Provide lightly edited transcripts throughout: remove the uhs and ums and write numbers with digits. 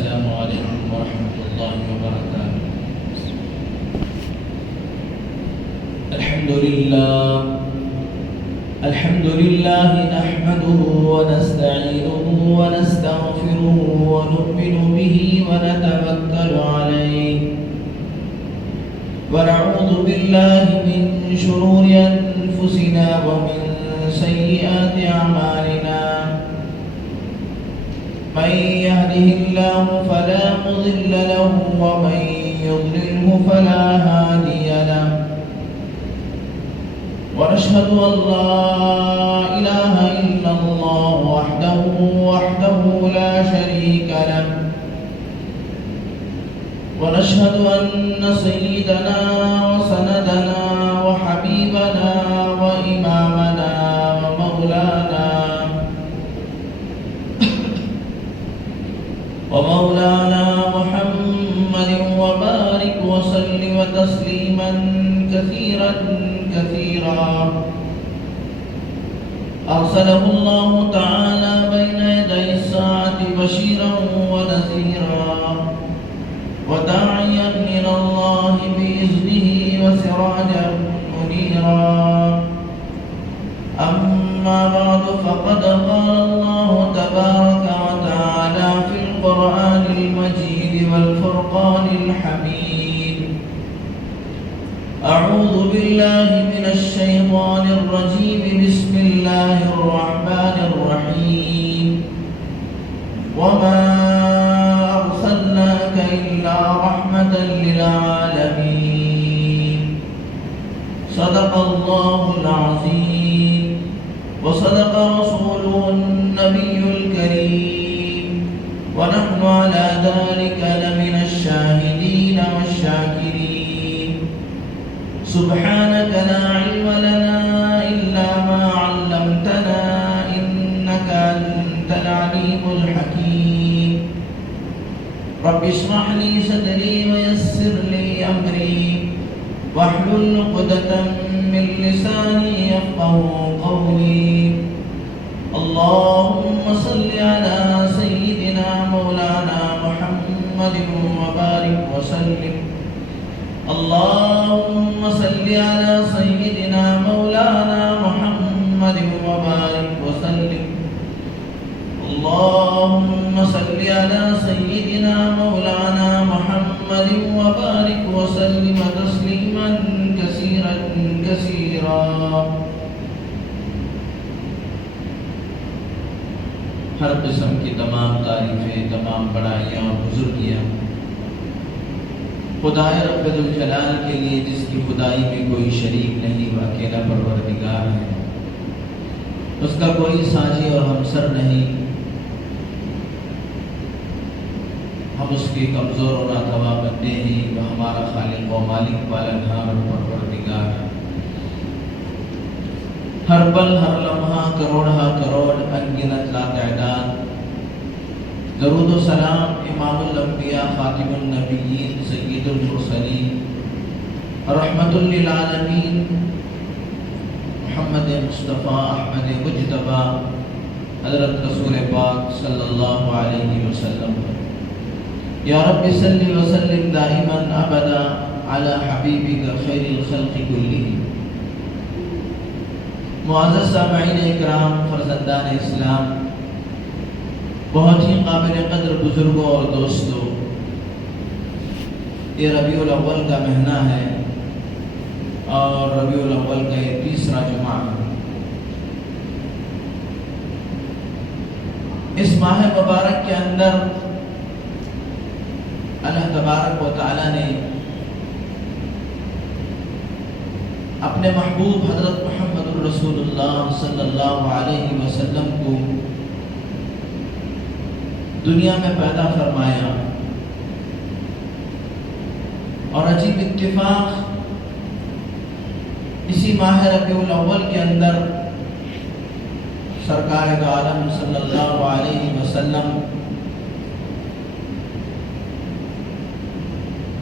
السلام علیکم ورحمۃ اللہ وبرکاتہ۔ الحمد للہ نحمده ونستعینه ونستغفره ونؤمن به ونتوکل علیہ ونعوذ باللہ من شرور انفسنا ومن سیئات اعمالنا، من يهده الله فلا مضل له ومن يضلله فلا هادي له، ونشهد أن لا إله إلا الله وحده لا شريك له، ونشهد أن سيدنا وسندنا وحبيبنا وإمامنا ومولانا محمد وبارك وسلم تسليما كثيرا كثيرا، أرسله الله تعالى بين يدي الساعة بشيرا ونذيرا وداعيا إلى الله بإذنه وسراجا منيرا، أما بعد فقد قال الله تبارك وتعالى في القرآن المجيد والفرقان الحميد: أعوذ بالله من الشيطان الرجيم، بسم الله الرحمن الرحيم، وما أرسلناك إلا رحمة للعالمين، صدق الله العظيم وصدق رسوله النبي الكريم، ونحن على ذلك لمن الشاهدين والشاكرين، سبحانك لا علم لنا إلا ما علمتنا إنك أنت العليم الحكيم، رب اشرح لي صدري ويسر لي أمري واحلل عقدة من لساني يفقهوا قولي، اللهم صل على سيدنا مولانا محمد وبارك وسلم، اللهم صل على سيدنا مولانا محمد وبارك وسلم، اللهم صل على سيدنا مولانا محمد وبارك وسلم تسليما كثيرا كثيرا۔ ہر قسم کی تمام تعریفیں، تمام بڑائیاں اور بزرگیاں خدائے رب ذوالجلال کے لیے، جس کی خدائی میں کوئی شریک نہیں، وہ اکیلا پروردگار ہے، اس کا کوئی ساجی اور ہمسر نہیں، ہم اس کے کمزور و ناتواں بندے ہیں، وہ ہمارا خالق و مالک پالنہار اور پروردگار ہے۔ ہر پل ہر لمحہ کروڑہ کروڑ انگنت لا تعداد درود و سلام امام الانبیاء خاتم النبیین سید المرسلین رحمت للعالمین محمد مصطفیٰ احمد مجتبیٰ حضرت رسول پاک صلی اللہ علیہ وسلم، یا رب صلی وسلم دائما ابدا علی حبیبک خیر الخلق کلہم۔ معزز سامعین اکرام، فرزندان اسلام، بہت ہی قابل قدر بزرگوں اور دوستوں، یہ ربیع الاول کا مہینہ ہے اور ربیع الاول کا یہ تیسرا جمعہ ہے۔ اس ماہ مبارک کے اندر اللہ تبارک و تعالی نے اپنے محبوب حضرت محمد الرسول اللہ صلی اللہ علیہ وسلم کو دنیا میں پیدا فرمایا، اور عجیب اتفاق اسی ماہ ربیع الاول کے اندر سرکار دو عالم صلی اللہ علیہ وسلم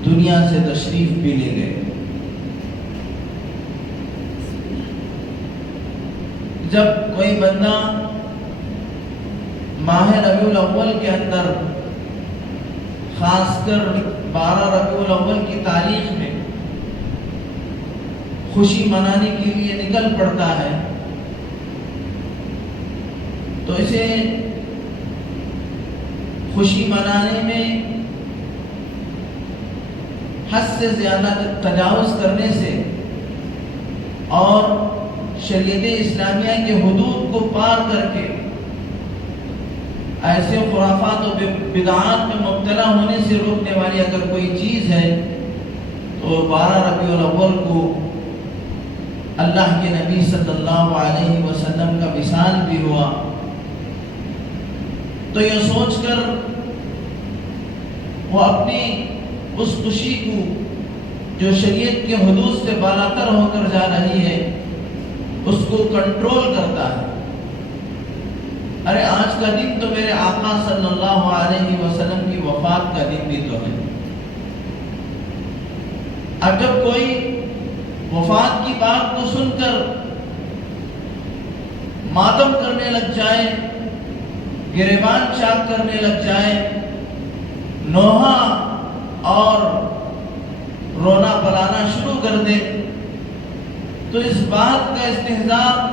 دنیا سے تشریف بھی لے گئے۔ جب کوئی بندہ ماہ ربیع الاول کے اندر خاص کر 12 ربیع الاول کی تاریخ میں خوشی منانے کے لیے نکل پڑتا ہے تو اسے خوشی منانے میں حد سے زیادہ تجاوز کرنے سے اور شریعت اسلامیہ کے حدود کو پار کر کے ایسے خرافات و بدعات میں مبتلا ہونے سے روکنے والی اگر کوئی چیز ہے تو 12 ربیع الاول کو اللہ کے نبی صلی اللہ علیہ وسلم کا وصال بھی ہوا، تو یہ سوچ کر وہ اپنی اس خوشی کو جو شریعت کے حدود سے بالاتر ہو کر جا رہی ہے اس کو کنٹرول کرتا ہے۔ ارے آج کا دن تو میرے آقا صلی اللہ علیہ وسلم کی وفات کا دن بھی تو ہے۔ اب جب کوئی وفات کی بات کو سن کر ماتم کرنے لگ جائے، گریبان چاک کرنے لگ جائے، نوحہ اور رونا پلانا شروع کر دے، تو اس بات کا استحضار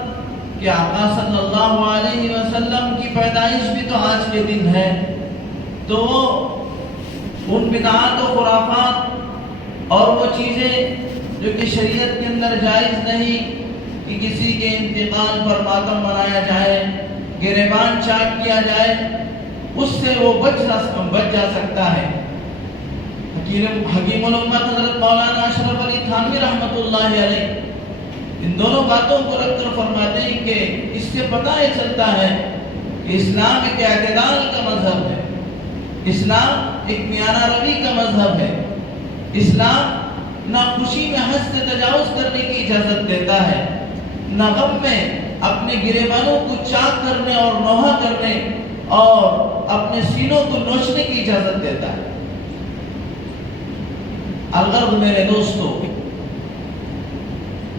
کہ آقا صلی اللہ علیہ وسلم کی پیدائش بھی تو آج کے دن ہے، تو ان بدعات و خرافات اور وہ چیزیں جو کہ شریعت کے اندر جائز نہیں کہ کسی کے انتقال پر ماتم منایا جائے، گریبان چاک کیا جائے، اس سے وہ بچ جا سکتا ہے۔ حکیم الامت حضرت مولانا اشرف علی تھانوی رحمۃ اللہ علیہ ان دونوں باتوں کو رکھ کر فرماتے ہیں کہ اس سے پتہ یہ چلتا ہے کہ اسلام ایک اعتدال کا مذہب ہے، اسلام ایک میانہ روی کا مذہب ہے، اسلام نہ خوشی میں حد سے تجاوز کرنے کی اجازت دیتا ہے، نہ غم میں اپنے گریبانوں کو چاک کرنے اور نوحہ کرنے اور اپنے سینوں کو نوچنے کی اجازت دیتا ہے۔ الغرض میرے دوستو،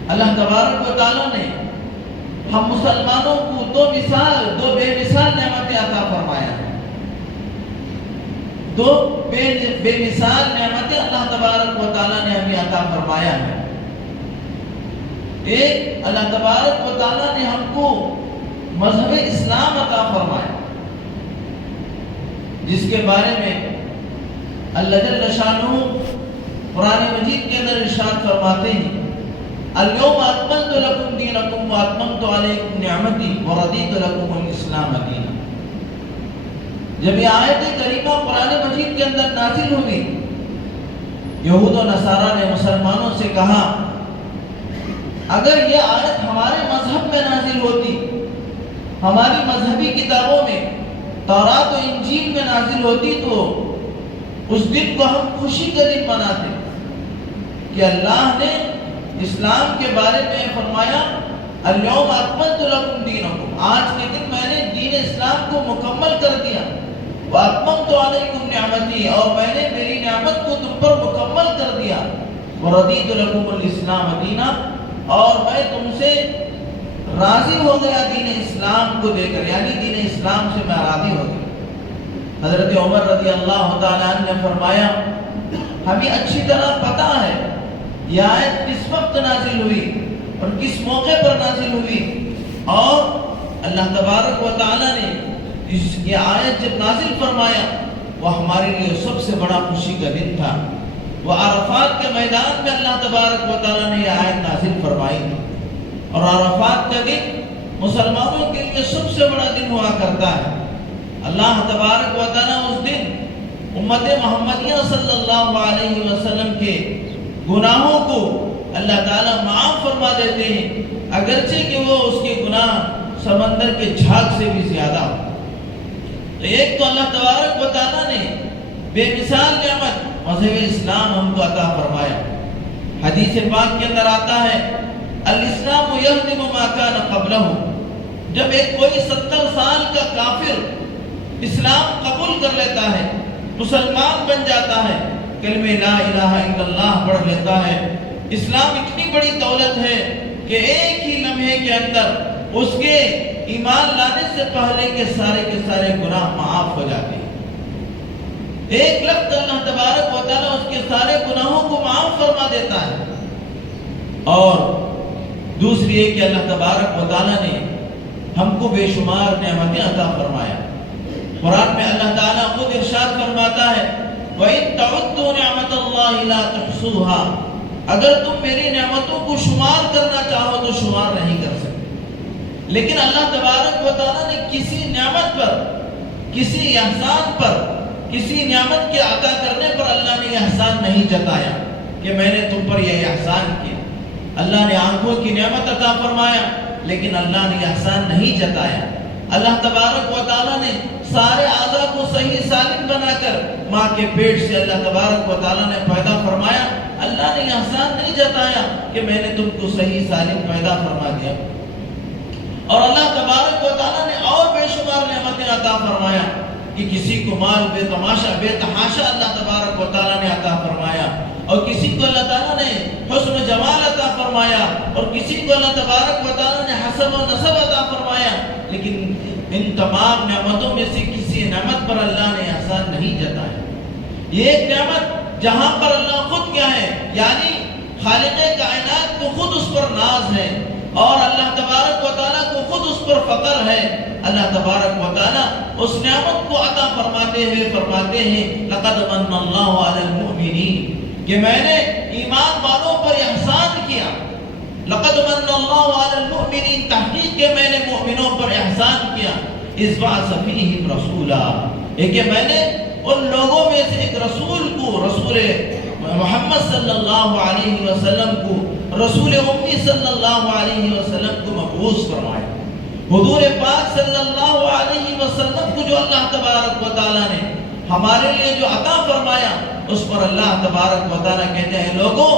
اللہ تبارک و تعالیٰ نے ہم مسلمانوں کو دو بے مثال نعمتیں عطا فرمایا ہے۔ دو بے مثال نعمتیں اللہ تبارک و تعالیٰ نے ہمیں عطا فرمایا ہے۔ ایک، اللہ تبارک و تعالیٰ نے ہم کو مذہب اسلام عطا فرمایا، جس کے بارے میں اللہ جل شانہ قرآن مجید کے اندر ارشاد فرماتے ہیں، اليوم اکملت لکم دینکم واتممت علیکم نعمتی ورضیت لکم الاسلام دینا۔ جب یہ آیت کریمہ قرآن مجید کے اندر نازل ہوئی، یہود و نصارہ نے مسلمانوں سے کہا اگر یہ آیت ہمارے مذہب میں نازل ہوتی، ہماری مذہبی کتابوں میں تورات و انجیل میں نازل ہوتی تو اس دن کو ہم خوشی کا دن مناتے، کہ اللہ نے اسلام کے بارے میں فرمایا اليوم اکملت لکم دینکم، آج کے دن میں نے دین اسلام کو مکمل کر دیا، واتممت علیکم نعمتی، اور میں نے میری نعمت کو تم پر مکمل کر دیا، ورضیت لکم الاسلام دینا، اور میں تم سے راضی ہو گیا دین اسلام کو دے کر، یعنی دین اسلام سے میں راضی ہو گیا۔ حضرت عمر رضی اللہ تعالیٰ عنہ نے فرمایا ہمیں اچھی طرح پتہ ہے یہ آیت کس وقت نازل ہوئی اور کس موقع پر نازل ہوئی، اور اللہ تبارک و تعالیٰ نے یہ آیت جب نازل فرمایا وہ ہمارے لیے سب سے بڑا خوشی کا دن تھا۔ وہ عرفات کے میدان میں اللہ تبارک و تعالیٰ نے یہ آیت نازل فرمائی، اور عرفات کا دن مسلمانوں کے لیے سب سے بڑا دن ہوا کرتا ہے۔ اللہ تبارک و تعالیٰ اس دن امت محمدیہ صلی اللہ علیہ وسلم کے گناہوں کو اللہ تعالیٰ معاف فرما دیتے ہیں، اگرچہ کہ وہ اس کے گناہ سمندر کے جھاگ سے بھی زیادہ ہو۔ تو ایک تو اللہ تبارک و تعالیٰ نے بے مثال نعمت مذہب اسلام ہم کو عطا فرمایا۔ حدیث پاک کے اندر آتا ہے الاسلام یہدم ما کان قبلہ، جب ایک کوئی 70 سال کا کافر اسلام قبول کر لیتا ہے، مسلمان بن جاتا ہے، کلمہ لا الہ الا اللہ پڑھ لیتا ہے، اسلام اتنی بڑی دولت ہے کہ ایک ہی لمحے کے اندر اس کے ایمان لانے سے پہلے کے سارے گناہ معاف ہو جاتے ہیں۔ ایک لفظ اللہ تبارک و تعالیٰ اس کے سارے گناہوں کو معاف فرما دیتا ہے۔ اور دوسری ہے کہ اللہ تبارک و تعالیٰ نے ہم کو بے شمار نعمتیں عطا فرمایا۔ قرآن میں اللہ تعالیٰ خود ارشاد فرماتا ہے وَإِن تَعُدُّوا نِعْمَةَ اللَّهِ لَا تُحْصُوهَا، اگر تم میری نعمتوں کو شمار کرنا چاہو تو شمار نہیں کر سکتے۔ لیکن اللہ تبارک و تعالیٰ نے کسی نعمت پر، کسی احسان پر، کسی نعمت کے عطا کرنے پر اللہ نے یہ احسان نہیں جتایا کہ میں نے تم پر یہ احسان کیا۔ اللہ نے آنکھوں کی نعمت عطا فرمایا لیکن اللہ نے یہ احسان نہیں جتایا۔ اللہ تبارک و تعالیٰ نے سارے اعضاء کو صحیح سالم بنا کر ماں کے پیٹ سے اللہ تبارک و تعالیٰ نے پیدا فرمایا، اللہ نے یہ احسان نہیں جتایا کہ میں نے تم کو صحیح سالم پیدا فرما دیا۔ اور اللہ تبارک و تعالیٰ نے اور بے شمار نعمتیں عطا فرمایا کہ کسی کو مال بے تماشا بے تحاشا اللہ تبارک و تعالیٰ نے عطا فرمایا، اور کسی کو اللہ تعالیٰ نے حسن و جمال عطا فرمایا، اور کسی کو اللہ تبارک و تعالیٰ نے حسب و نسب عطا فرمایا۔ لیکن ان تمام نعمتوں میں سے کسی نعمت پر اللہ نے احسان نہیں جتایا۔ یہ ایک نعمت جہاں پر اللہ خود کیا ہے، یعنی خالق کائنات کو خود اس پر ناز ہے، اور اللہ تبارک و تعالیٰ کو خود اس پر فخر ہے۔ اللہ تبارک و تعالیٰ اس نعمت کو عطا فرماتے ہوئے فرماتے ہیں لَقَدْ مَنَّ اللَّهُ عَلَى الْمُؤْمِنِينَ، کہ میں نے ایمان والوں پر احسان کیا۔ لَقَدْ مَنَّ اللَّهُ عَلَى الْمُؤْمِنِينَ، تحقیق کہ میں نے مومنوں پر احسان کیا۔ اِذْ بَعَثَ فِيهِمْ رَسُولًا، کہ میں نے ان لوگوں میں سے ایک رسول کو، رسول محمد صلی اللہ علیہ وسلم کو، رسول امی صلی اللہ علیہ وسلم کو مبعوث فرمایا۔ حضور پاک صلی اللہ علیہ وسلم کو جو اللہ تبارک و تعالیٰ نے ہمارے لیے جو عطا فرمایا، اس پر اللہ تبارک و تعالیٰ کہتے ہیں لوگوں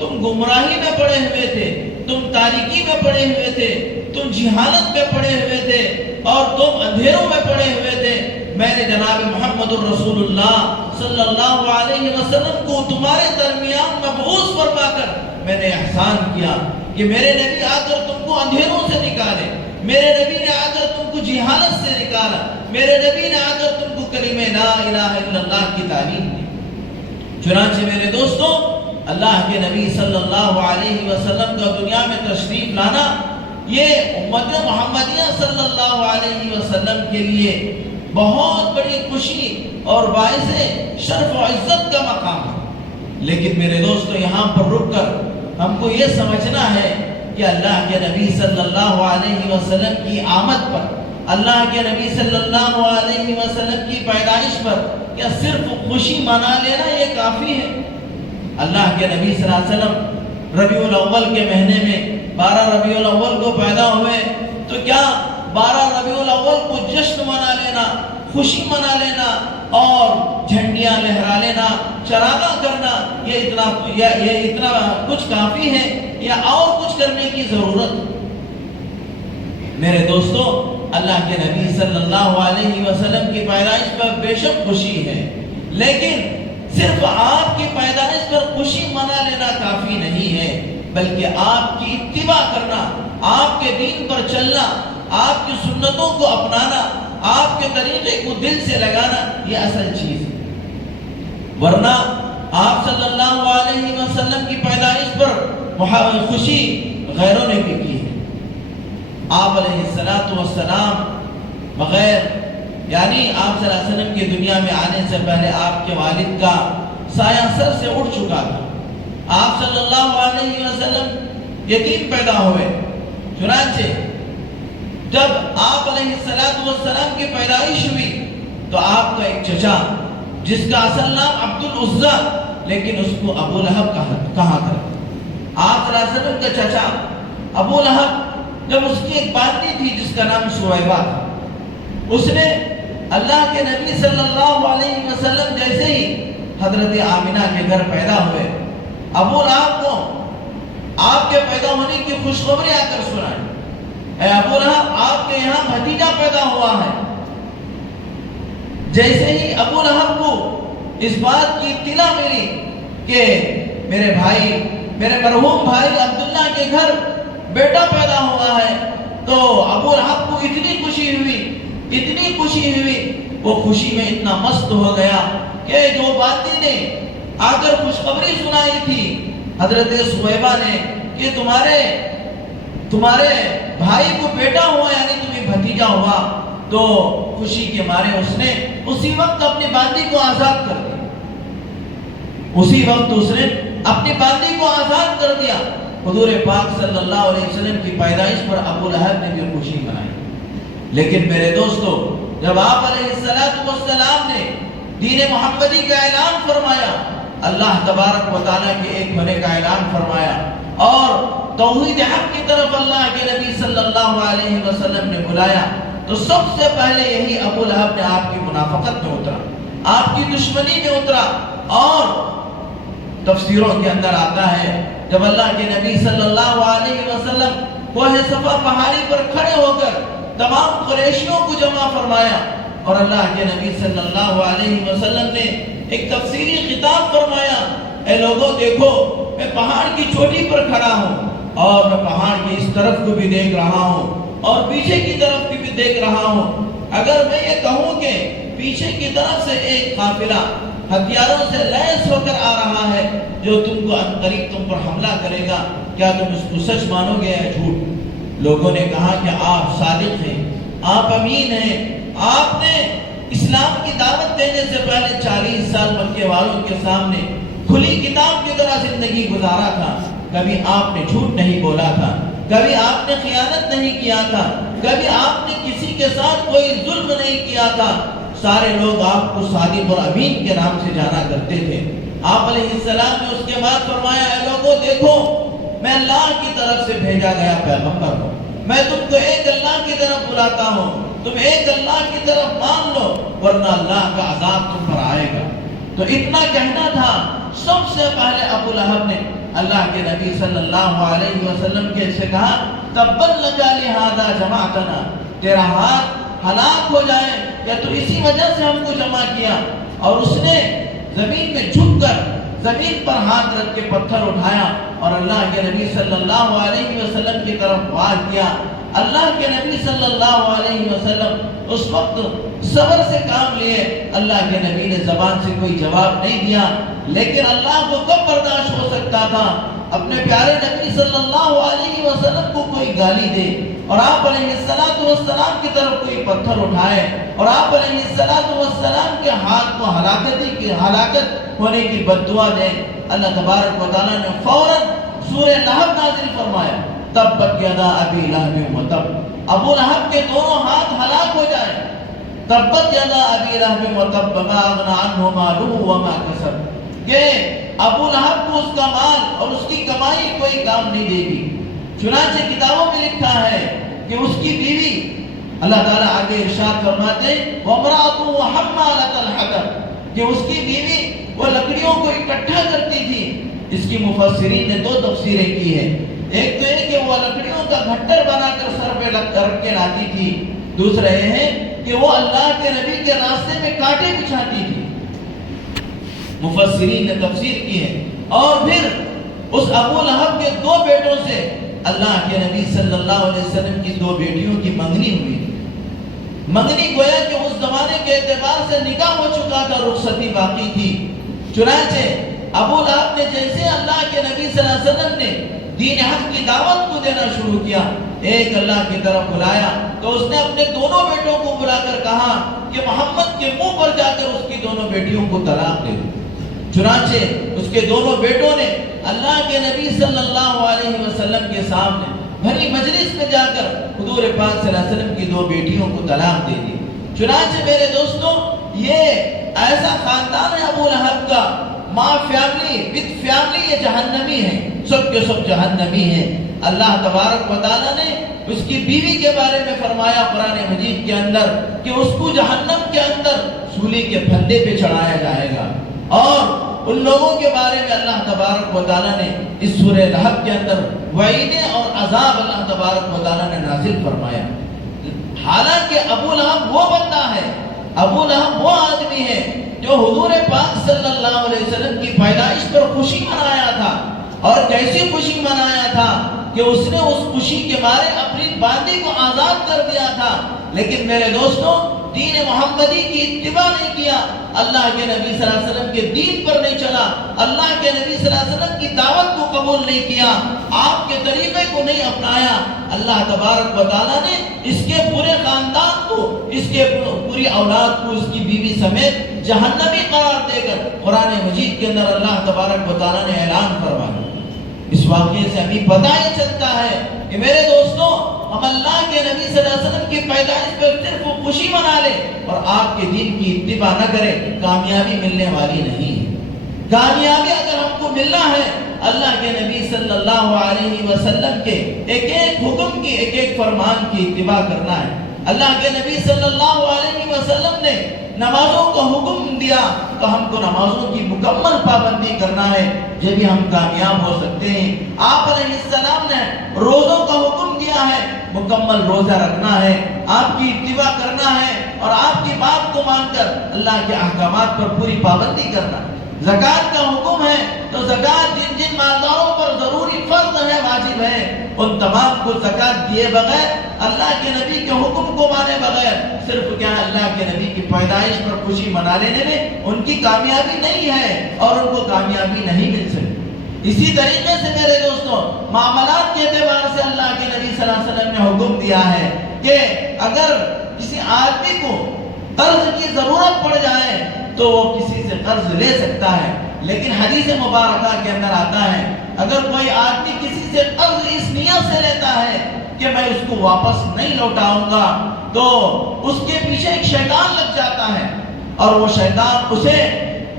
تم گمراہی میں پڑے ہوئے تھے، تم تاریکی میں پڑے ہوئے تھے، تم جہالت میں پڑے ہوئے تھے، اور تم اندھیروں میں پڑے ہوئے تھے۔ میں نے جناب محمد الرسول اللہ صلی اللہ علیہ وسلم کو تمہارے درمیان مبعوث فرما کر میں نے احسان کیا کہ میرے نبی آ کر تم کو اندھیروں سے نکالے، میرے نبی نے آ کر تم کو جہالت سے نکالا، میرے نبی نے آ کر تم کو کلمہ لا الہ الا اللہ کی تعلیم دی۔ چنانچہ میرے دوستو، اللہ کے نبی صلی اللہ علیہ وسلم کا دنیا میں تشریف لانا یہ امت محمدیہ صلی اللہ علیہ وسلم کے لیے بہت بڑی خوشی اور باعث شرف و عزت کا مقام ہے۔ لیکن میرے دوستو، یہاں پر رک کر ہم کو یہ سمجھنا ہے کہ اللہ کے نبی صلی اللہ علیہ وسلم کی آمد پر، اللہ کے نبی صلی اللہ علیہ وسلم کی پیدائش پر کیا صرف خوشی منا لینا یہ کافی ہے؟ اللہ کے نبی صلی اللہ علیہ وسلم ربیع الاول کے مہینے میں 12 ربیع الاول کو پیدا ہوئے، تو کیا 12 ربیع الاول کو جشن منا لینا، خوشی منا لینا اور جھنڈیاں لہرا لینا، چراغاں کرنا یہ اتنا کچھ کافی ہے یا اور کچھ کرنے کی ضرورت؟ میرے دوستو، اللہ کے نبی صلی اللہ علیہ وسلم کی پیدائش پر بے شک خوشی ہے، لیکن صرف آپ کی پیدائش پر خوشی منا لینا کافی نہیں ہے، بلکہ آپ کی اتباع کرنا، آپ کے دین پر چلنا، آپ کی سنتوں کو اپنانا، آپ کے طریقے کو دل سے لگانا یہ اصل چیز ہے۔ ورنہ آپ صلی اللہ علیہ وسلم کی پیدائش پر خوشی غیروں نے بھی کی ہے۔ آپ علیہ السلام بغیر، یعنی آپ صلی اللہ علیہ وسلم کی دنیا میں آنے سے پہلے آپ کے والد کا سایہ سر سے اٹھ چکا تھا۔ آپ صلی اللہ علیہ وسلم یتیم پیدا ہوئے، چنانچہ جب آپ علیہ السلام کی پیدائش ہوئی تو آپ کا ایک چچا جس کا اصل نام عبد العزا لیکن اس کو ابو لہب کہا تھا، آپ صلی اللہ علیہ وسلم کا چچا ابو لہب، جب اس کی ایک بانٹی تھی جس کا نام سویبہ تھا، اس نے اللہ کے نبی صلی اللہ علیہ وسلم جیسے ہی حضرت آمنہ کے گھر پیدا ہوئے، ابو لہب کو آپ کے پیدا ہونے کی خوشخبری آ کر سنائی، اے ابو لہب آپ کے یہاں بھتیجا پیدا ہوا ہے۔ جیسے ہی ابو لہب کو اس بات کی اطلاع ملی کہ میرے بھائی، میرے مرحوم بھائی عبداللہ کے گھر بیٹا پیدا ہوا ہے، تو ابو لہب کو اتنی خوشی ہوئی وہ خوشی میں اتنا مست ہو گیا کہ جو باندی نے آ کر خوشخبری سنائی تھی حضرت سویبہ نے کہ تمہارے بھائی کو بیٹا ہوا یعنی تمہیں بھتیجا ہوا، تو خوشی کے مارے اس نے اسی وقت اپنی باندی کو آزاد کر دیا، اسی وقت اس نے اپنی باندی کو آزاد کر دیا۔ حضور پاک صلی اللہ علیہ وسلم کی پیدائش پر ابو لہب نے بھی خوشی منائی۔ لیکن میرے دوستو، جب آپ علیہ السلام نے دین محمدی کا اعلان فرمایا، اللہ تبارک و تعالیٰ کے ایک ہونے کا اعلان فرمایا اور توحید حق کی طرف اللہ کے نبی صلی اللہ علیہ وسلم نے بلایا، تو سب سے پہلے یہی ابو لہب نے آپ کی منافقت میں اترا، آپ کی دشمنی میں اترا۔ اور تفسیروں کے اندر آتا ہے جب اللہ کے نبی صلی اللہ علیہ وسلم کوہ صفا پہاڑی پر کھڑے ہو کر تمام قریشیوں کو جمع فرمایا اور اللہ کے نبی صلی اللہ علیہ وسلم نے ایک تفسیری خطاب فرمایا، اے لوگوں دیکھو، میں پہاڑ کی چوٹی پر کھڑا ہوں اور میں پہاڑ کی اس طرف کو بھی دیکھ رہا ہوں اور پیچھے کی طرف کی بھی دیکھ رہا ہوں۔ اگر میں یہ کہوں کہ پیچھے کی طرف سے ایک قافلہ ہتھیاروں سے لیس ہو کر آ رہا ہے جو تم کو عنقریب تم پر حملہ کرے گا، کیا تم اس کو سچ مانو گے یا جھوٹ؟ لوگوں نے کہا کہ آپ صادق ہیں، آپ امین ہیں، آپ نے اسلام کی دعوت دینے سے پہلے 40 سال مکے والوں کے سامنے کھلی کتاب کی طرح زندگی گزارا تھا، کبھی آپ نے جھوٹ نہیں بولا تھا، کبھی آپ نے خیانت نہیں کیا تھا، کبھی آپ نے کسی کے ساتھ کوئی ظلم نہیں کیا تھا، سارے لوگ آپ کو صادق اور امین کے نام سے جانا کرتے تھے۔ آپ علیہ السلام نے اس کے بعد فرمایا، اے لوگوں دیکھو، میں اللہ کی طرف سے بھیجا گیا پیغمبر ہوں، میں تم کو ایک اللہ کی طرف بلاتا ہوں، تم ایک اللہ کی طرف مان لو ورنہ اللہ کا عذاب تم پر آئے گا۔ تو اتنا کہنا تھا، سب سے پہلے ابو لہب نے اللہ کے نبی صلی اللہ علیہ وسلم کے سے کہا، تبت لک لہذا جمعتنا، تیرا ہاتھ ہلاک ہو جائے یا تو اسی وجہ سے ہم کو جمع کیا۔ اور اس نے زمین میں جھک کر زمین پر ہاتھ رکھ کے پتھر اٹھایا اور اللہ کے نبی صلی اللہ علیہ وسلم کی طرف وار کیا۔ اللہ کے نبی صلی اللہ علیہ وسلم اس وقت صبر سے کام لیے، اللہ کے نبی نے زبان سے کوئی جواب نہیں دیا، لیکن اللہ کو کب برداشت ہو سکتا تھا اپنے پیارے نبی صلی اللہ علیہ وسلم کو کوئی گالی دے اور آپ علیہ السلام کی طرف کوئی پتھر اٹھائے اور آپ علیہ السلام کے ہاتھ کو ہلاکت ہونے کی بد دعا دے۔ اللہ تبارک و تعالیٰ نے فوراً سورہ لہب نازل فرمایا، تبت یدا ابی لہب وتب، ابو لہب کے دونوں ہاتھ ہلاک ہو جائیں۔ تبت یدا ابی لہب وتب ما اغنی عنہ مالہ وما کسب، کہ ابو لہب کو اس کا مال اور اس کی کمائی کوئی کام نہیں دے گی۔ چنانچہ کتابوں میں لکھا ہے کہ اس کی بیوی، اللہ تعالیٰ آگے ارشاد فرماتے ہیں وَامْرَأَتُهُ حَمَّالَةَ الْحَطَبِ، کہ اس کی بیوی وہ لکڑیوں کو اکٹھا کرتی تھی۔ اس کی مفسرین نے دو تفسیریں کی ہیں، ایک تو یہ کہ وہ لکڑیوں کا گھٹر بنا کر سر پہ رکھ کے لاتی تھی، دوسرا یہ ہے کہ وہ اللہ کے نبی کے راستے میں کانٹے بچھاتی تھی۔ مفسرین نے تفسیر کی ہے۔ اور پھر اس ابو لہب کے دو بیٹوں سے اللہ کے نبی صلی اللہ علیہ وسلم کی دو بیٹیوں کی منگنی ہوئی تھی۔ منگنی گویا کہ اس زمانے کے اعتبار سے نکاح ہو چکا تھا، رخصتی باقی تھی۔ چنانچہ ابو لہب نے جیسے اللہ کے نبی صلی اللہ علیہ وسلم نے دین حق کی دعوت کو دینا شروع کیا، ایک اللہ کی طرف بلایا، تو اس نے اپنے دونوں بیٹوں کو بلا کر کہا کہ محمد کے منہ پر جا کر اس کی دونوں بیٹیوں کو طلاق دے دو۔ چنانچہ اس کے دونوں بیٹوں نے اللہ کے نبی صلی اللہ علیہ وسلم کے سامنے بھری مجلس میں جا کر حضور پاک صلی اللہ علیہ وسلم کی دو بیٹیوں کو طلاق دے دی۔ چنانچہ میرے دوستوں، یہ ایسا خاندان ہے ابو لہب کا، ماں فیملی وتھ فیملی، یہ جہنمی ہے، سب کے سب جہنمی ہیں۔ اللہ تبارک و تعالیٰ نے اس کی بیوی کے بارے میں فرمایا قرآن مجید کے اندر کہ اس کو جہنم کے اندر سولی کے پھندے پہ چڑھایا جائے گا۔ اور ان لوگوں کے بارے میں اللہ تبارک و تعالیٰ نے اس سورہ لہب کے اندر وعیدیں اور عذاب اللہ تبارک و تعالیٰ نے نازل فرمایا۔ حالانکہ ابو لہب وہ بندہ ہے، ابو لہب وہ آدمی ہے جو حضور پاک صلی اللہ علیہ وسلم کی پیدائش پر خوشی منایا تھا، اور کیسی خوشی منایا تھا کہ اس نے اس خوشی کے مارے اپنی باندی کو آزاد کر دیا تھا۔ لیکن میرے دوستوں، دین محمدی کی اتباع نہیں کیا، اللہ کے نبی صلی اللہ علیہ وسلم کے دین پر نہیں چلا، اللہ کے نبی صلی اللہ علیہ وسلم کی دعوت کو قبول نہیں کیا، آپ کے طریقے کو نہیں اپنایا، اللہ تبارک و تعالیٰ نے اس کے پورے خاندان کو، اس کے پوری اولاد کو، اس کی بیوی سمیت جہنمی قرار دے کر قرآن مجید کے اندر اللہ تبارک و تعالیٰ نے اعلان فرمایا۔ اس واقعے سے ہمیں پتہ یہ چلتا ہے کہ میرے دوستوں، ہم اللہ کے نبی صلی اللہ علیہ وسلم کی پیدائش پر صرف خوشی منا لیں اور آپ کے دین کی اتباع نہ کریں، کامیابی ملنے والی نہیں ہے۔ کامیابی اگر ہم کو ملنا ہے، اللہ کے نبی صلی اللہ علیہ وسلم کے ایک ایک حکم کی، ایک ایک فرمان کی اتباع کرنا ہے۔ اللہ کے نبی صلی اللہ علیہ وسلم نے نمازوں کا حکم دیا تو ہم کو نمازوں کی مکمل پابندی کرنا ہے، جب بھی ہم کامیاب ہو سکتے ہیں۔ آپ علیہ السلام نے روزوں کا حکم دیا ہے، مکمل روزہ رکھنا ہے، آپ کی اتباع کرنا ہے اور آپ کی بات کو مان کر اللہ کے احکامات پر پوری پابندی کرنا ہے۔ زکوٰۃ کا حکم ہے تو زکوٰۃ جن جن مالداروں پر ضروری فرض ہے، واجب ہے، ان تمام کو زکوٰۃ دیے بغیر، اللہ کے نبی کے حکم کو مانے بغیر، صرف کیا اللہ کے نبی کی پیدائش پر خوشی منا لینے میں ان کی کامیابی نہیں ہے اور ان کو کامیابی نہیں مل سکتی۔ اسی طریقے سے میرے دوستوں، معاملات کے اعتبار سے اللہ کے نبی صلی اللہ علیہ وسلم نے حکم دیا ہے کہ اگر کسی آدمی کو قرض کی ضرورت پڑ جائے تو وہ کسی سے قرض لے سکتا ہے، لیکن حدیث مبارکہ کے اندر آتا ہے اگر کوئی آدمی کسی سے قرض اس نیت سے لیتا ہے کہ میں اس کو واپس نہیں لوٹاؤں گا، تو اس کے پیچھے ایک شیطان لگ جاتا ہے اور وہ شیطان اسے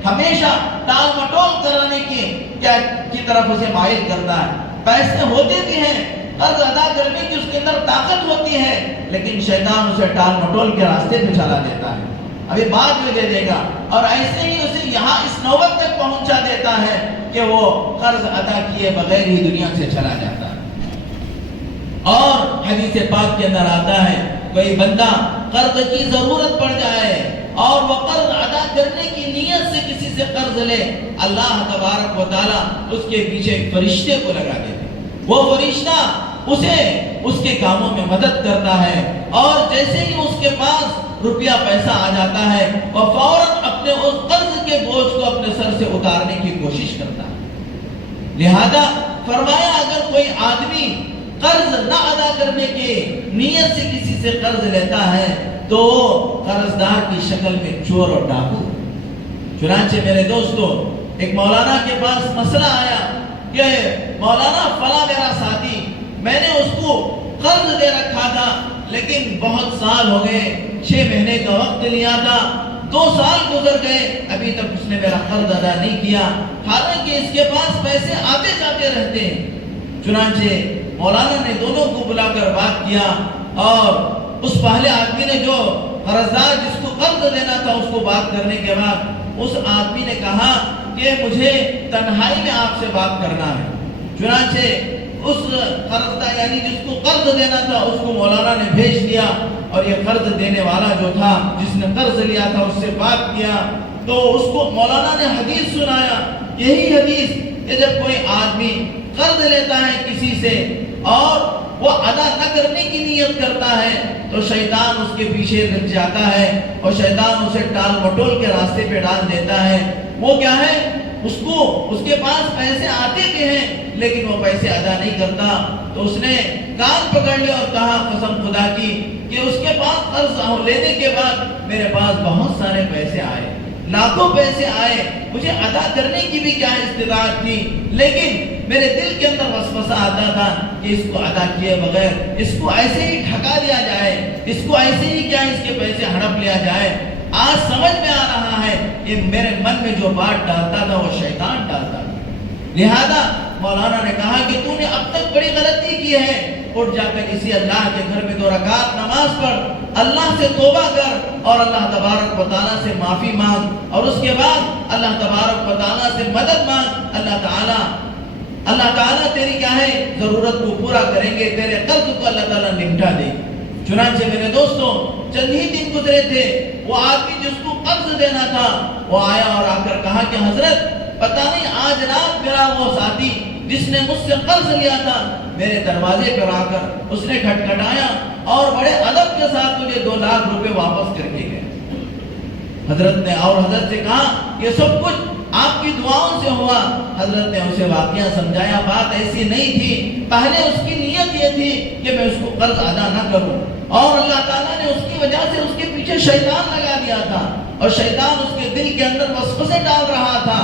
ہمیشہ ٹال مٹول کرانے کی طرف اسے مائل کرتا ہے۔ پیسے ہوتے بھی ہیں، قرض ادا کرنے کی اس کے اندر طاقت ہوتی ہے، لیکن شیطان اسے ٹال مٹول کے راستے پہ چلا دیتا ہے، ابھی بعد میں دے دے گا، اور ایسے ہی اسے یہاں اس نوبت تک پہنچا دیتا ہے کہ وہ قرض ادا کیے بغیر ہی دنیا سے چلا جاتا ہے۔ اور حدیث پاک کے اندر آتا ہے کوئی بندہ قرض کی ضرورت پڑ جائے اور وہ قرض ادا کرنے کی نیت سے کسی سے قرض لے، اللہ تبارک و تعالیٰ اس کے پیچھے ایک فرشتے کو لگا دیتے، وہ فرشتہ اسے اس کے کاموں میں مدد کرتا ہے، اور جیسے ہی اس کے پاس روپیہ پیسہ آ جاتا ہے وہ فوراً اپنے اس قرض کے بوجھ کو اپنے سر سے اتارنے کی کوشش کرتا ہے۔ لہذا فرمایا اگر کوئی آدمی قرض نہ ادا کرنے کے نیت سے کسی سے قرض لیتا ہے تو قرض دار کی شکل میں چور اور ڈاکو۔ چنانچہ میرے دوستو، ایک مولانا کے پاس مسئلہ آیا کہ مولانا فلاں میرا ساتھی، میں نے اس کو قرض دے رکھا تھا لیکن بہت سال ہو گئے، 6 مہینے کا وقت لیا تھا، 2 سال گزر گئے، ابھی تک اس نے میرا قرض ادا نہیں کیا، حالانکہ اس کے پاس پیسے آتے جاتے رہتے ہیں۔ چنانچہ مولانا نے دونوں کو بلا کر بات کیا، اور اس پہلے آدمی نے جو قرضدار جس کو قرض دینا تھا اس کو بات کرنے کے بعد اس آدمی نے کہا کہ مجھے تنہائی میں آپ سے بات کرنا ہے۔ چنانچہ اس قرضدار یعنی جس کو قرض دینا تھا اس کو مولانا نے بھیج دیا، اور یہ قرض دینے والا جو تھا جس نے قرض لیا تھا اس سے بات کیا تو اس کو مولانا نے حدیث سنایا، یہی حدیث کہ جب کوئی آدمی قرض لیتا ہے کسی سے اور وہ ادا نہ کرنے کی نیت کرتا ہے تو شیطان اس کے پیچھے لگ جاتا ہے اور شیطان اسے ٹال مٹول کے راستے پہ ڈال دیتا ہے۔ وہ کیا ہے، اس کے پاس پیسے آتے بھی ہیں لیکن وہ پیسے ادا نہیں کرتا، تو اس نے کان پکڑ لیا اور کہا قسم خدا کی کہ اس کے پاس قرض لینے کے بعد میرے پاس بہت سارے پیسے آئے، لاکھوں پیسے آئے، مجھے ادا کرنے کی بھی کیا استطاعت تھی، لیکن میرے دل کے اندر وسوسہ آتا تھا کہ اس کو ادا کیے بغیر اس کو ایسے ہی ٹھکا دیا جائے، اس کو ایسے ہی کیا اس کے پیسے ہڑپ لیا جائے۔ آج سمجھ میں آ رہا ہے کہ میرے من میں جو بات ڈالتا تھا وہ شیطان ڈالتا تھا۔ لہذا مولانا نے کہا کہ تو نے اب تک بڑی غلطی کی ہے، اٹھ جا کر اسی اللہ کے گھر میں 2 رکعت نماز پڑھ، اللہ سے توبہ کر اور اللہ تبارک و تعالیٰ سے معافی مانگ، اور اس کے بعد اللہ تبارک و تعالیٰ سے مدد مانگ، اللہ تعالیٰ تیری کیا ہے ضرورت کو پورا کریں گے، تیرے قرض کو اللہ تعالیٰ نمٹا دے۔ چنانچہ میرے دوستوں چند ہی دن گزرے تھے، وہ آدمی جس کو قرض دینا تھا وہ آیا اور آ کر کہا کہ حضرت پتہ نہیں آج رات میرا وہ ساتھی جس نے مجھ سے قرض لیا تھا میرے دروازے پر آ کر اس نے کھٹکھٹایا اور بڑے ادب کے ساتھ مجھے 2 لاکھ روپے واپس کر کے گئے۔ حضرت نے سے کہا یہ سب کچھ آپ کی دعاؤں سے ہوا۔ حضرت نے اسے واقعہ سمجھایا، بات ایسی نہیں تھی، پہلے اس کی نیت یہ تھی کہ میں اس کو قرض ادا نہ کروں، اور اللہ تعالیٰ نے اس کی وجہ سے اس کے پیچھے شیطان لگا دیا تھا، اور شیطان اس کے دل کے اندر وسوسے ڈال رہا تھا،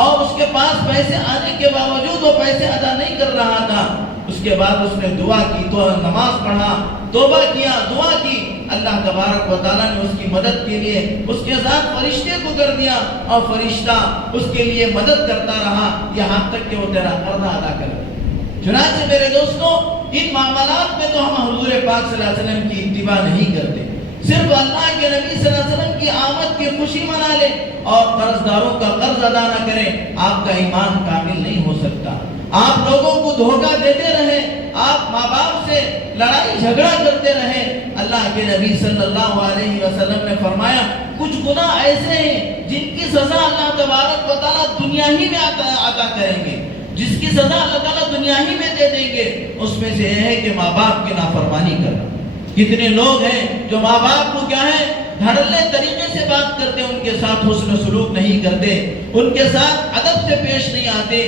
اور اس کے پاس پیسے آنے کے باوجود وہ پیسے ادا نہیں کر رہا تھا۔ اس کے بعد اس نے دعا کی، تو نماز پڑھا، توبہ کیا، دعا کی، اللہ تبارک و تعالیٰ نے اس کی مدد کے لیے اس کے ساتھ فرشتے کو کر دیا، اور فرشتہ اس کے لیے مدد کرتا رہا یہاں تک کہ وہ تیرا قرض ادا کر دیا۔ چنانچہ میرے دوستوں، ان معاملات میں تو ہم حضور پاک صلی اللہ علیہ وسلم کی اتباع نہیں کرتے، صرف اللہ کے نبی صلی اللہ علیہ وسلم کی آمد کی خوشی منا لیں اور قرض داروں کا قرض ادا نہ کریں، آپ کا ایمان کامل نہیں ہو سکتا۔ آپ لوگوں کو دھوکہ دیتے رہیں، آپ ماں باپ سے لڑائی جھگڑا کرتے رہیں۔ اللہ کے نبی صلی اللہ علیہ وسلم نے فرمایا کچھ گناہ ایسے ہیں جن کی سزا اللہ تبارک و تعالیٰ دنیا ہی میں عطا کریں گے، جس کی سزا اللہ تعالیٰ دنیا ہی میں دے دیں گے۔ اس میں سے یہ ہے کہ ماں باپ کی نافرمانی کرنا۔ کتنے لوگ ہیں جو ماں باپ کو کیا ہے دھڑلے طریقے سے بات کرتے ہیں، ان کے ساتھ حسن سلوک نہیں کرتے، ان کے ساتھ ادب سے پیش نہیں آتے۔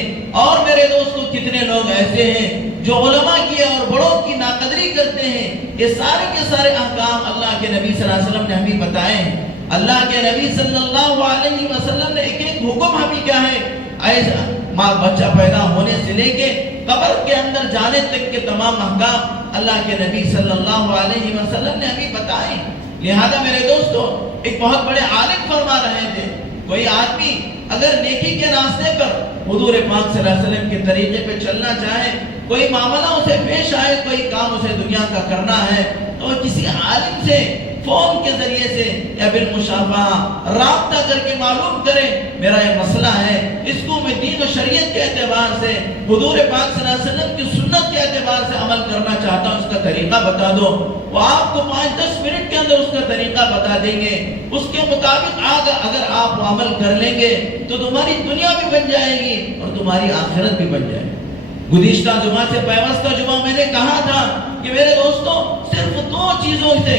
اور میرے دوستو، کتنے لوگ ایسے ہیں جو علماء کی اور بڑوں کی ناقدری کرتے ہیں۔ یہ سارے کے سارے احکام اللہ کے نبی صلی اللہ علیہ وسلم نے ہمیں بتائے ہیں۔ اللہ کے نبی صلی اللہ علیہ وسلم نے ایک ایک حکم ہمیں کیا ہے ایسا ماں بچہ پیدا ہونے سے لے کے قبر کے اندر جانے تک کے تمام احکام اللہ کے نبی صلی اللہ علیہ وسلم نے ہمیں بتائے۔ لہذا میرے دوستو، ایک بہت بڑے عالم فرما رہے تھے، کوئی آدمی اگر نیکی کے راستے پر حضور پاک صلی اللہ علیہ وسلم کے طریقے پہ چلنا چاہے، کوئی معاملہ اسے پیش آئے، کوئی کام اسے دنیا کا کرنا ہے، تو وہ کسی عالم سے فون کے ذریعے سے یا بالمشافہہ رابطہ کر کے معلوم کرے میرا یہ مسئلہ ہے، اس کو میں دین و شریعت کے اعتبار سے، حضور پاک صلی اللہ علیہ وسلم کی سنت کے اعتبار سے عمل کرنا چاہتا ہوں، اس کا طریقہ بتا دو۔ وہ آپ کو 5-10 منٹ کے اندر اس کا طریقہ بتا دیں گے۔ اس کے مطابق اگر آپ عمل کر لیں گے تو تمہاری دنیا بھی بن جائے گی اور تمہاری آخرت بھی بن جائے گی۔ گزشتہ جمعہ سے پیوستہ جمعہ میں نے کہا تھا کہ میرے دوستوں، صرف 2 چیزوں سے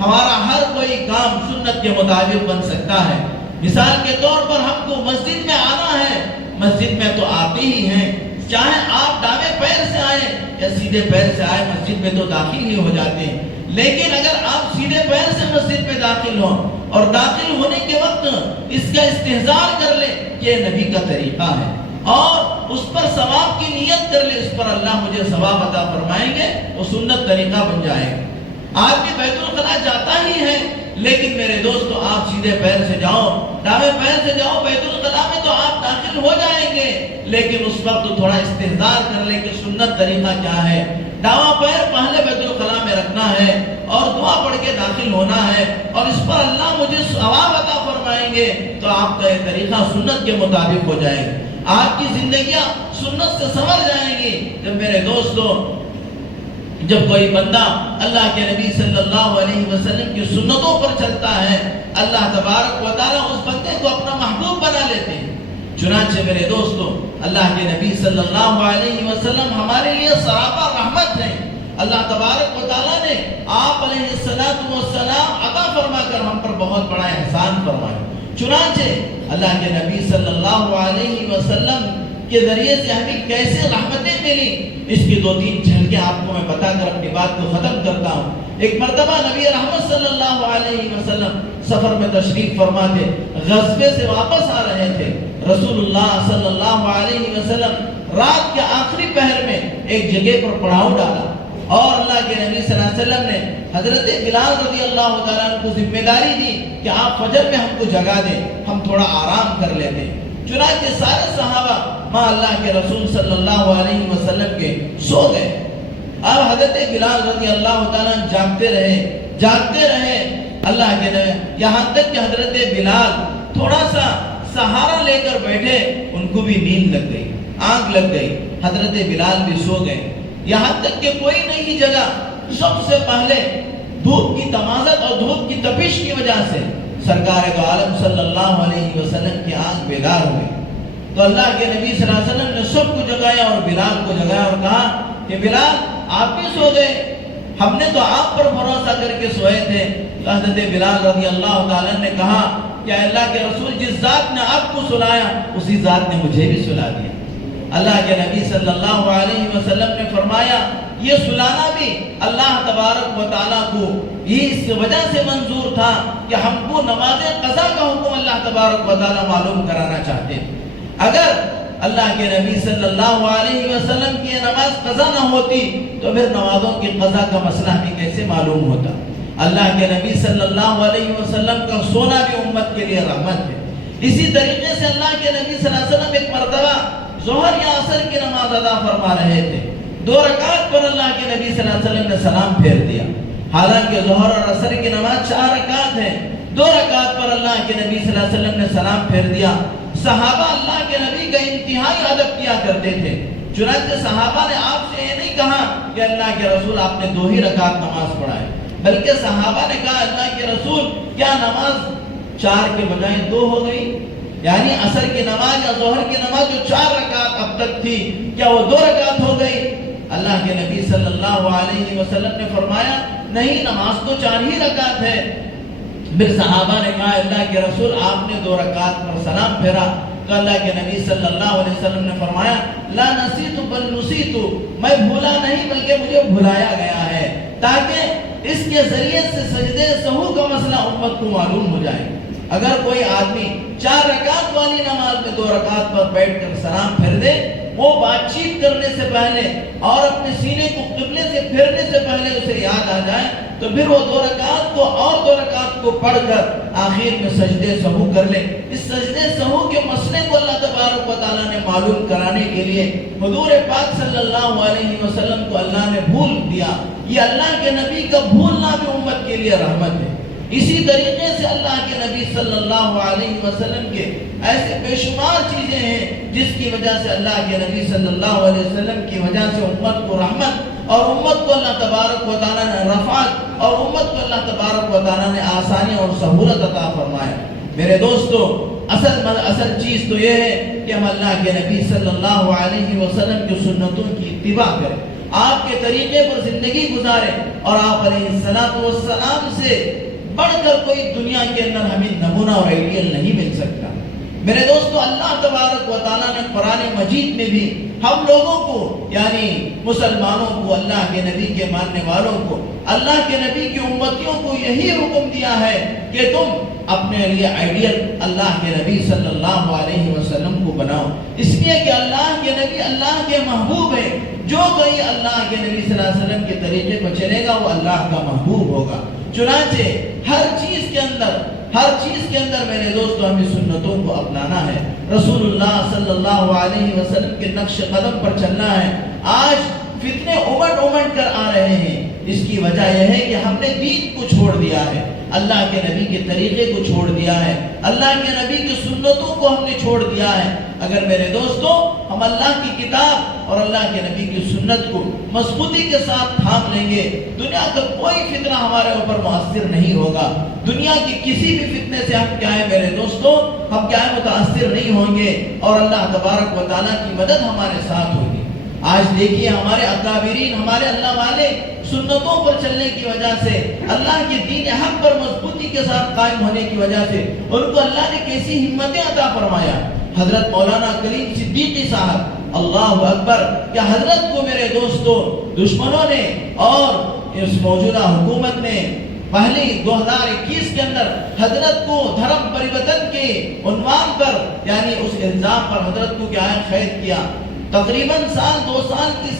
ہمارا ہر کوئی کام سنت کے مطابق بن سکتا ہے۔ مثال کے طور پر ہم کو مسجد میں آنا ہے، مسجد میں تو آتے ہی ہیں، چاہے آپ دائیں پیر سے آئیں یا سیدھے پیر سے آئیں، مسجد میں تو داخل ہی ہو جاتے ہیں۔ لیکن اگر آپ سیدھے پیر سے مسجد میں داخل ہوں اور داخل ہونے کے وقت اس کا استحضار کر لیں کہ یہ نبی کا طریقہ ہے، اور اس پر ثواب کی نیت کر لیں، اس پر اللہ مجھے ثواب عطا فرمائیں گے، وہ سنت طریقہ بن جائے گا۔ آدمی بیت الخلا جاتا ہی ہے، لیکن میرے دوستو آپ سیدھے پیر سے جاؤ، دائیں پیر سے جاؤ بیت الخلا میں تو آپ داخل ہو جائیں گے، لیکن اس وقت تھوڑا استحضار کر لیں کہ سنت طریقہ کیا ہے۔ داواں پیر پہلے بیت الخلا میں رکھنا ہے اور دعا پڑھ کے داخل ہونا ہے، اور اس پر اللہ مجھے ثواب عطا فرمائیں گے، تو آپ کا یہ طریقہ سنت کے مطابق ہو جائے گا۔ آپ کی زندگیاں سنت سے سنور جائیں گی۔ جب میرے دوستو، جب کوئی بندہ اللہ کے نبی صلی اللہ علیہ وسلم کی سنتوں پر چلتا ہے، اللہ تبارک و تعالیٰ اس بندے کو اپنا محبوب بنا لیتے ہیں۔ چنانچہ میرے دوستو، اللہ کے نبی صلی اللہ علیہ وسلم ہمارے لیے سراپا رحمت ہیں۔ اللہ تبارک و تعالیٰ نے آپ علیہ السلام عطا فرما کر ہم پر بہت بڑا احسان فرمایا۔ چنانچہ اللہ کے نبی صلی اللہ علیہ وسلم کے ذریعے سے ہمیں کیسے رحمتیں ملی، اس کی 2-3 جھلکیں آپ کو میں بتا کر اپنی بات کو ختم کرتا ہوں۔ ایک مرتبہ نبی رحمت صلی اللہ علیہ وسلم سفر میں تشریف فرما تھے، غزوے سے واپس آ رہے تھے۔ رسول اللہ صلی اللہ علیہ وسلم رات کے آخری پہر میں ایک جگہ پر پڑاؤ ڈالا، اور اللہ کے نبی صلی اللہ علیہ وسلم نے حضرت بلال رضی اللہ تعالیٰ عنہ کو ذمہ داری دی کہ آپ فجر میں ہم کو جگا دیں، ہم تھوڑا آرام کر لیتے ہیں۔ چنانچہ سارے صحابہ ماں اللہ کے رسول صلی اللہ علیہ وسلم کے سو گئے، اور حضرت بلال رضی اللہ تعالیٰ جاگتے رہے اللہ کے نبی، یہاں تک کہ حضرت بلال تھوڑا سا سہارا لے کر بیٹھے، ان کو بھی نیند لگ گئی، آنکھ لگ گئی، حضرت بلال بھی سو گئے، یہاں تک کہ کوئی نہیں جگا۔ سب سے پہلے دھوپ کی تمازت اور دھوپ کی تپش کی وجہ سے سرکار دو عالم صلی اللہ علیہ وسلم کی آنکھ بیدار ہوئی، تو اللہ کے نبی صلی اللہ علیہ وسلم نے سب کو جگایا اور بلال کو جگایا اور کہا کہ بلال آپ بھی سو گئے، ہم نے تو آپ پر بھروسہ کر کے سوئے تھے۔ حضرت بلال رضی اللہ تعالیٰ نے کہا کہ اللہ کے رسول جس ذات نے آپ کو سلایا اسی ذات نے مجھے بھی سلا دیا۔ اللہ کے نبی صلی اللہ علیہ وسلم نے فرمایا یہ سلانا بھی اللہ تبارک و تعالیٰ کو یہ اس وجہ سے منظور تھا کہ ہم کو نماز قضا کا حکم اللہ تبارک و تعالیٰ معلوم کرانا چاہتے ہیں۔ اگر اللہ کے نبی صلی اللہ علیہ وسلم کی نماز قضا نہ ہوتی تو پھر نمازوں کی قضا کا مسئلہ بھی کیسے معلوم ہوتا؟ اللہ کے نبی صلی اللہ علیہ وسلم کا سونا بھی امت کے لیے رحمت ہے۔ اسی طریقے سے اللہ کے نبی صلی اللہ علیہ وسلم ایک مرتبہ ظہر یا عصر کی نماز ادا فرما رہے تھے، 2 رکعت پر اللہ کے نبی صلی اللہ علیہ وسلم نے سلام پھیر دیا۔ حالانکہ ظہر اور عصر کی نماز 4 رکعت ہے، 2 رکعت پر اللہ کے نبی صلی اللہ علیہ وسلم نے سلام پھیر دیا۔ صحابہ اللہ کے نبی کا انتہائی ادب کیا کرتے تھے، چنانچہ صحابہ نے آپ سے یہ نہیں کہا کہ اللہ کے رسول آپ نے 2 ہی رکعت نماز پڑھائے، بلکہ صحابہ نے کہا اللہ کے رسول کیا نماز 4 کے بجائے 2 ہو گئی؟ یعنی عصر کی نماز یا ظہر کی نماز جو 4 رکعت اب تک تھی کیا وہ 2 رکعت ہو گئی؟ اللہ کے نبی صلی اللہ علیہ وسلم نے فرمایا نہیں، نماز تو 4 ہی رکعت ہے۔ پھر صحابہ نے کہا اللہ کے رسول آپ نے 2 رکعت پر سلام پھیرا تو اللہ کے نبی صلی اللہ علیہ وسلم نے فرمایا لا نسیت بل نسیت، میں بھولا نہیں بلکہ مجھے بھلایا گیا ہے، تاکہ اس کے ذریعے سے سجدے سہو کا مسئلہ امت کو معلوم ہو جائے۔ اگر کوئی آدمی 4 رکعت والی نماز میں 2 رکعت پر بیٹھ کر سلام پھیر دے، وہ بات چیت کرنے سے پہلے اور اپنے سینے کو قبلے سے پھیرنے سے پہلے اسے یاد آ جائے تو پھر وہ 2 رکعت کو اور 2 رکعت کو پڑھ کر آخر میں سجدے سہو کر لے۔ اس سجدے سہو کے مسئلے کو اللہ تبارک و تعالیٰ نے معلوم کرانے کے لیے حضور پاک صلی اللہ علیہ وسلم کو اللہ نے بھول دیا۔ یہ اللہ کے نبی کا بھولنا بھی امت کے لیے رحمت ہے۔ اسی طریقے سے اللہ کے نبی صلی اللہ علیہ وسلم کے ایسے بے شمار چیزیں ہیں جس کی وجہ سے اللہ کے نبی صلی اللہ علیہ وسلم کی وجہ سے امت کو رحمت اور امت کو اللہ تبارک و تعالیٰ نے رفعت اور امت کو اللہ تبارک و تعالیٰ نے آسانی اور سہولت عطا فرمایا۔ میرے دوستو، اصل چیز تو یہ ہے کہ ہم اللہ کے نبی صلی اللہ علیہ وسلم کی سنتوں کی اتباع کریں، آپ کے طریقے پر زندگی گزاریں، اور آپ علیہ السلام سے بڑھ کر کوئی دنیا کے اندر ہمیں نمونہ اور آئیڈیل نہیں مل سکتا۔ میرے دوستو، اللہ تبارک و تعالیٰ نے قرآن مجید میں بھی ہم لوگوں کو یعنی مسلمانوں کو، اللہ کے نبی کے ماننے والوں کو، اللہ کے نبی کی امتیوں کو یہی حکم دیا ہے کہ تم اپنے لیے آئیڈیل اللہ کے نبی صلی اللہ علیہ وسلم کو بناؤ، اس لیے کہ اللہ کے نبی اللہ کے محبوب ہے۔ جو کوئی اللہ کے نبی صلی اللہ علیہ وسلم کے طریقے پر چلے گا وہ اللہ کا محبوب ہوگا۔ چنانچہ ہر چیز کے اندر میرے دوستو ہمیں سنتوں کو اپنانا ہے، رسول اللہ صلی اللہ علیہ وسلم کے نقش قدم پر چلنا ہے۔ آج فتنے امٹ کر آ رہے ہیں، اس کی وجہ یہ ہے کہ ہم نے دین کو چھوڑ دیا ہے، اللہ کے نبی کے طریقے کو چھوڑ دیا ہے، اللہ کے نبی کی سنتوں کو ہم نے چھوڑ دیا ہے۔ اگر میرے دوستو ہم اللہ کی کتاب اور اللہ کے نبی کی سنت کو مضبوطی کے ساتھ تھام لیں گے، دنیا کا کوئی فتنہ ہمارے اوپر مؤثر نہیں ہوگا۔ دنیا کی کسی بھی فتنے سے ہم کیا ہے میرے دوستو، ہم کیا ہے متاثر نہیں ہوں گے، اور اللہ تبارک و تعالیٰ کی مدد ہمارے ساتھ ہوگی۔ آج دیکھیے ہمارے اکابرین، ہمارے اللہ والے سنتوں پر چلنے کی وجہ سے، اللہ کے دین حق پر مضبوطی کے ساتھ قائم ہونے کی وجہ سے ان کو اللہ نے کیسی ہمتیں عطا فرمایا۔ حضرت مولانا کلیم صدیقی صاحب، اللہ اکبر، کیا حضرت کو میرے دوستو دشمنوں نے اور اس موجودہ حکومت نے پہلی 2021 کے اندر حضرت کو دھرم پریورتن کے عنوان پر یعنی اس الزام پر حضرت کو کیا ہے قید کیا۔ تقریباً 2 سال کی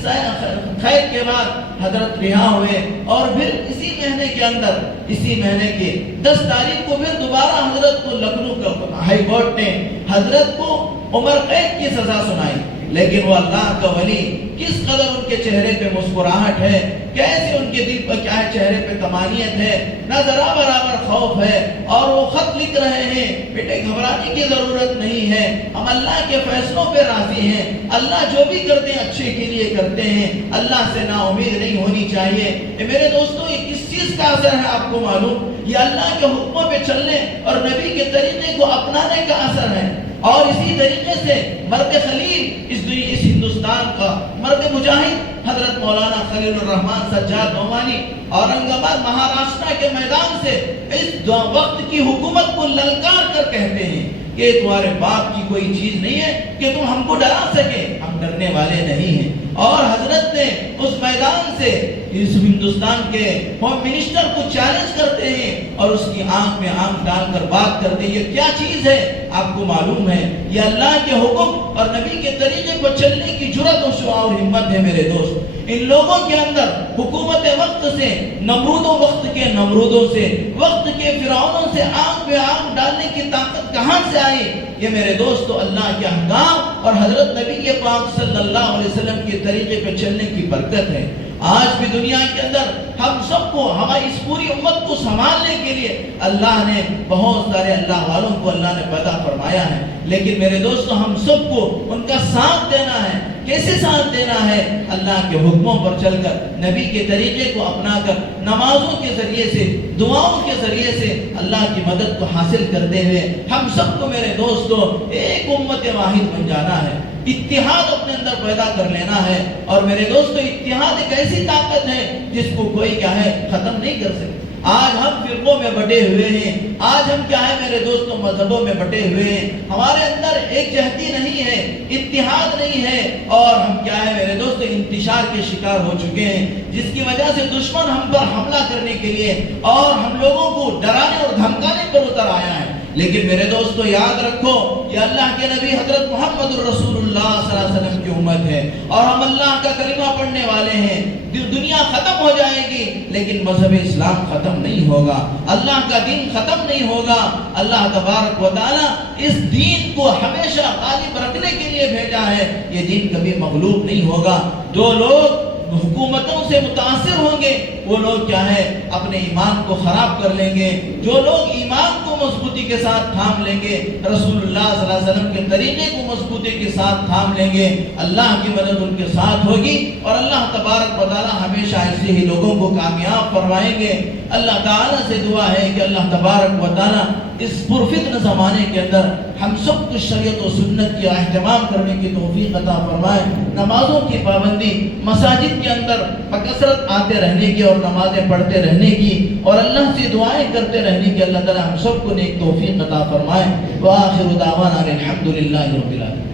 قید کے بعد حضرت رہا ہوئے، اور پھر اسی مہینے کے اندر، اسی مہینے کے 10 تاریخ کو پھر دوبارہ حضرت کو لکھنؤ کا ہائی کورٹ نے حضرت کو عمر قید کی سزا سنائی۔ لیکن وہ اللہ کا ولی، کس قدر ان کے چہرے پہ مسکراہٹ ہے، کیسے ان کے دل پر کیا ہے، چہرے پہ طمانینت ہے، نہ ذرا برابر خوف ہے، اور وہ خط لکھ رہے ہیں بیٹے گھبرانے کی ضرورت نہیں ہے، ہم اللہ کے فیصلوں پہ راضی ہیں، اللہ جو بھی کرتے ہیں اچھے کے لیے کرتے ہیں، اللہ سے نا امید نہیں ہونی چاہیے۔ میرے دوستو، یہ کس چیز کا اثر ہے آپ کو معلوم؟ یہ اللہ کے حکموں پہ چلنے اور نبی کے طریقے کو اپنانے کا اثر ہے۔ اور اسی طریقے سے مرد خلیل اس ہندوستان کا مرد مجاہد حضرت مولانا خلیل الرحمان سجاد نعمانی اورنگ آباد مہاراشٹر کے میدان سے اس وقت کی حکومت کو للکار کر کہتے ہیں کہ تمہارے باپ کی کوئی چیز نہیں ہے کہ تم ہم کو ڈرا سکے، ہم ڈرنے والے نہیں ہیں۔ اور حضرت نے اس میدان سے اس ہندوستان کے ہوم منسٹر کو چیلنج کرتے ہیں اور اس کی آنکھ میں آنکھ ڈال کر بات کرتے ہیں، یہ کیا چیز ہے آپ کو معلوم ہے؟ یہ اللہ کے حکم اور نبی کے طریقے کو چلنے کی جرأت و شجاعت اور ہمت ہے میرے دوست۔ ان لوگوں کے اندر حکومت وقت سے، نمرودوں وقت کے نمرودوں سے، وقت کے فرعونوں سے آنکھ پہ آنکھ ڈالنے کی طاقت کہاں سے آئی؟ یہ میرے دوستو اللہ کے احکام اور حضرت نبی کے پاک صلی اللہ علیہ وسلم کے طریقے پہ چلنے کی برکت ہے۔ آج بھی دنیا کے اندر ہم سب کو، ہماری اس پوری امت کو سنبھالنے کے لیے اللہ نے بہت سارے اللہ والوں کو اللہ نے پیدا فرمایا ہے، لیکن میرے دوستو ہم سب کو ان کا ساتھ دینا ہے۔ کیسے ساتھ دینا ہے؟ اللہ کے حکموں پر چل کر، نبی کے طریقے کو اپنا کر، نمازوں کے ذریعے سے، دعاؤں کے ذریعے سے اللہ کی مدد کو حاصل کرتے ہوئے ہم سب کو میرے دوستو ایک امت واحد بن جانا ہے، اتحاد اپنے اندر پیدا کر لینا ہے۔ اور میرے دوستو اتحاد ایک ایسی طاقت ہے جس کو کوئی کیا ہے ختم نہیں کر سکتا۔ آج ہم فرقوں میں بٹے ہوئے ہیں، آج ہم کیا ہے میرے دوستوں مذہبوں میں بٹے ہوئے ہیں، ہمارے اندر ایک جہتی نہیں ہے، اتحاد نہیں ہے، اور ہم کیا ہے میرے دوستوں انتشار کے شکار ہو چکے ہیں، جس کی وجہ سے دشمن ہم پر حملہ کرنے کے لیے اور ہم لوگوں کو ڈرانے اور دھمکانے پر اتر آیا ہے۔ لیکن میرے دوستو یاد رکھو کہ اللہ کے نبی حضرت محمد رسول اللہ صلی اللہ علیہ وسلم کی امت ہے اور ہم اللہ کا کلمہ پڑھنے والے ہیں۔ دنیا ختم ہو جائے گی لیکن مذہب اسلام ختم نہیں ہوگا، اللہ کا دین ختم نہیں ہوگا۔ اللہ تبارک و تعالی اس دین کو ہمیشہ غالب رکھنے کے لیے بھیجا ہے، یہ دین کبھی مغلوب نہیں ہوگا۔ جو لوگ حکومتوں سے متاثر ہوں گے وہ لوگ کیا ہے اپنے ایمان کو خراب کر لیں گے، جو لوگ ایمان کو مضبوطی کے ساتھ تھام لیں گے، رسول اللہ صلی اللہ علیہ وسلم کے طریقے کو مضبوطی کے ساتھ تھام لیں گے، اللہ کی مدد ان کے ساتھ ہوگی اور اللہ تبارک و تعالی ہمیشہ ایسے ہی لوگوں کو کامیاب فرمائیں گے۔ اللہ تعالیٰ سے دعا ہے کہ اللہ تبارک و تعالی اس پرفتن زمانے کے اندر ہم سب کو شریعت و سنت کی اہتمام کرنے کی توفیق عطا فرمائے، نمازوں کی پابندی، مساجد کے اندر بکثرت آتے رہنے کی اور نمازیں پڑھتے رہنے کی اور اللہ سے دعائیں کرتے رہنے کی اللہ تعالی ہم سب کو نیک توفیق عطا فرمائے۔ وآخر دعوانا الحمدللہ رب العالمین۔